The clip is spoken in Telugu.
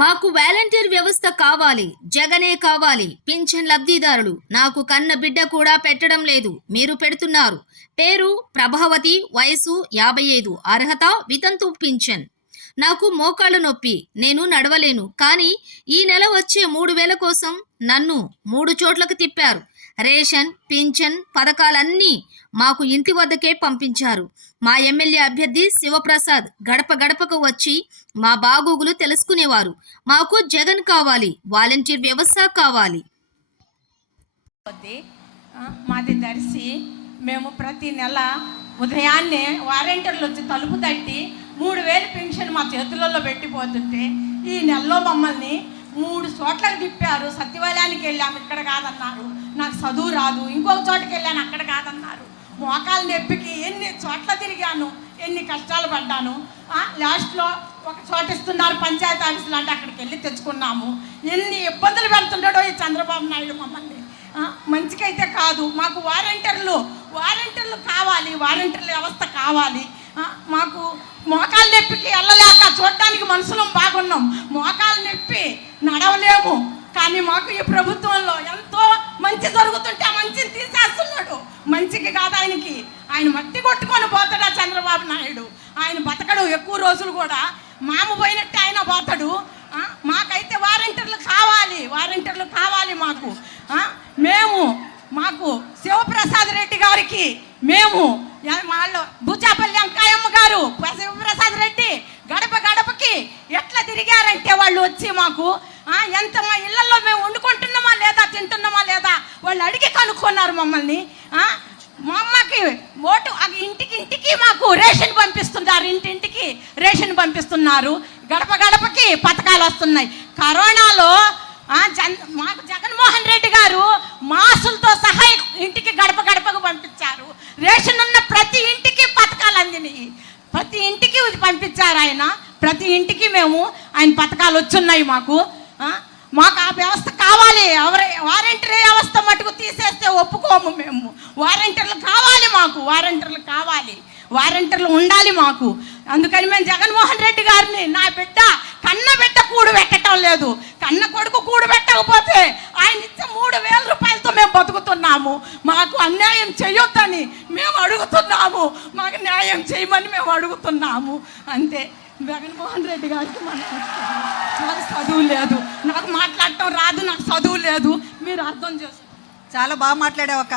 మాకు వాలంటీర్ వ్యవస్థ కావాలి, జగనే కావాలి. పింఛన్ లబ్ధిదారులు నాకు కన్న బిడ్డ కూడా పెట్టడం లేదు, మీరు పెడుతున్నారు. పేరు ప్రభావతి, వయసు 55, అర్హత వితంతు పింఛన్. నాకు మోకాళ్ళ నొప్పి, నేను నడవలేను. కానీ ఈ నెల వచ్చే 3000 కోసం నన్ను 3 చోట్లకు తిప్పారు. రేషన్, పింఛన్ పథకాలన్నీ మాకు ఇంటి వద్దకే పంపించారు. మా ఎమ్మెల్యే అభ్యర్థి శివప్రసాద్ గడప గడపకు వచ్చి మా బాగోగులు తెలుసుకునేవారు. మాకు జగన్ కావాలి, వాలంటీర్ వ్యవస్థ కావాలి. మాది దర్శి. మేము ప్రతి నెల ఉదయాన్నే వాలంటీర్లు వచ్చి తలుపు తట్టి 3000 పెన్షన్ మా చేతులలో పెట్టిపోతుంటే ఈ నెలలో మమ్మల్ని 3 చోట్లకు తిప్పారు. సత్యవాలయానికి వెళ్ళాము, ఇక్కడ కాదన్నారు. నాకు చదువు రాదు. ఇంకొక చోటకి వెళ్ళాను, అక్కడ కాదన్నారు. మోకాలు నొప్పికి ఎన్ని చోట్ల తిరిగాను, ఎన్ని కష్టాలు పడ్డాను. లాస్ట్లో ఒక చోట ఇస్తున్నారు పంచాయతీ ఆఫీసులు అంటే అక్కడికి వెళ్ళి తెచ్చుకున్నాము. ఎన్ని ఇబ్బందులు పెడుతుంటాడో ఈ చంద్రబాబు నాయుడు మమ్మల్ని. మంచికైతే కాదు. మాకు వాలంటీర్లు కావాలి, వాలంటీర్ల వ్యవస్థ కావాలి. మాకు మోకాలు నొప్పికి వెళ్ళలేక చూడడానికి మనుషులం బాగున్నాం. మోకాలు నొప్పి నడవలేము. కానీ మాకు ఈ ప్రభుత్వంలో ఎంతో మంచి జరుగుతుంటే ఆ మంచిని తీసేస్తున్నాడు. మంచికి కాదు ఆయనకి. ఆయన మట్టి కొట్టుకొని పోతాడా చంద్రబాబు నాయుడు? ఆయన బతకడు ఎక్కువ రోజులు కూడా. మామ పోయినట్టే ఆయన పోతాడు. మాకైతే వాలంటీర్లు కావాలి మాకు శివప్రసాద్ రెడ్డి గారికి మేము వాళ్ళు బుచాపల్లి అంకాయమ్మ గారు శివప్రసాద్ రెడ్డి గడప గడపకి ఎట్లా తిరిగారంటే వాళ్ళు వచ్చి మాకు ఎంత మా ఇళ్లలో మేము వండుకుంటున్నామా లేదా, తింటున్నామా లేదా వాళ్ళు అడిగి కనుక్కున్నారు మమ్మల్ని. మా అమ్మకి ఓటు ఇంటికి మాకు రేషన్ పంపిస్తున్నారు. ఇంటింటికి రేషన్ పంపిస్తున్నారు. గడప గడపకి పథకాలు వస్తున్నాయి. కరోనాలో మాకు జగన్మోహన్ రెడ్డి గారు మాసులతో సహా ఇంటికి గడప గడపకు పంపించారు. రేషన్ ఉన్న ప్రతి ఇంటికి పథకాలు అందినాయి. ప్రతి ఇంటికి పంపించారు ఆయన. ప్రతి ఇంటికి ఆయన పథకాలు వచ్చున్నాయి మాకు. ఆ వ్యవస్థ కావాలి. వాలంటీర్ వ్యవస్థ మటుకు తీసేస్తే ఒప్పుకోము మేము. వాలంటీర్లు కావాలి మాకు. వాలంటీర్లు ఉండాలి మాకు. అందుకని మేము జగన్మోహన్ రెడ్డి గారిని, నా బిడ్డ కన్న బిడ్డ కూడు పెట్టడం లేదు, కన్న కొడుకు కూడు పెట్టకపోతే ఆయన ఇచ్చే 3000 రూపాయలతో మేము బతుకుతున్నాము. మాకు అన్యాయం చేయొద్దని మేము అడుగుతున్నాము. మాకు న్యాయం చేయమని మేము అడుగుతున్నాము. అంతే. జగన్మోహన్ రెడ్డి గారికి నాకు చదువు లేదు, నాకు మాట్లాడటం రాదు, నాకు చదువు లేదు. మీరు అర్థం చేసుకో. చాలా బాగా మాట్లాడావక్క.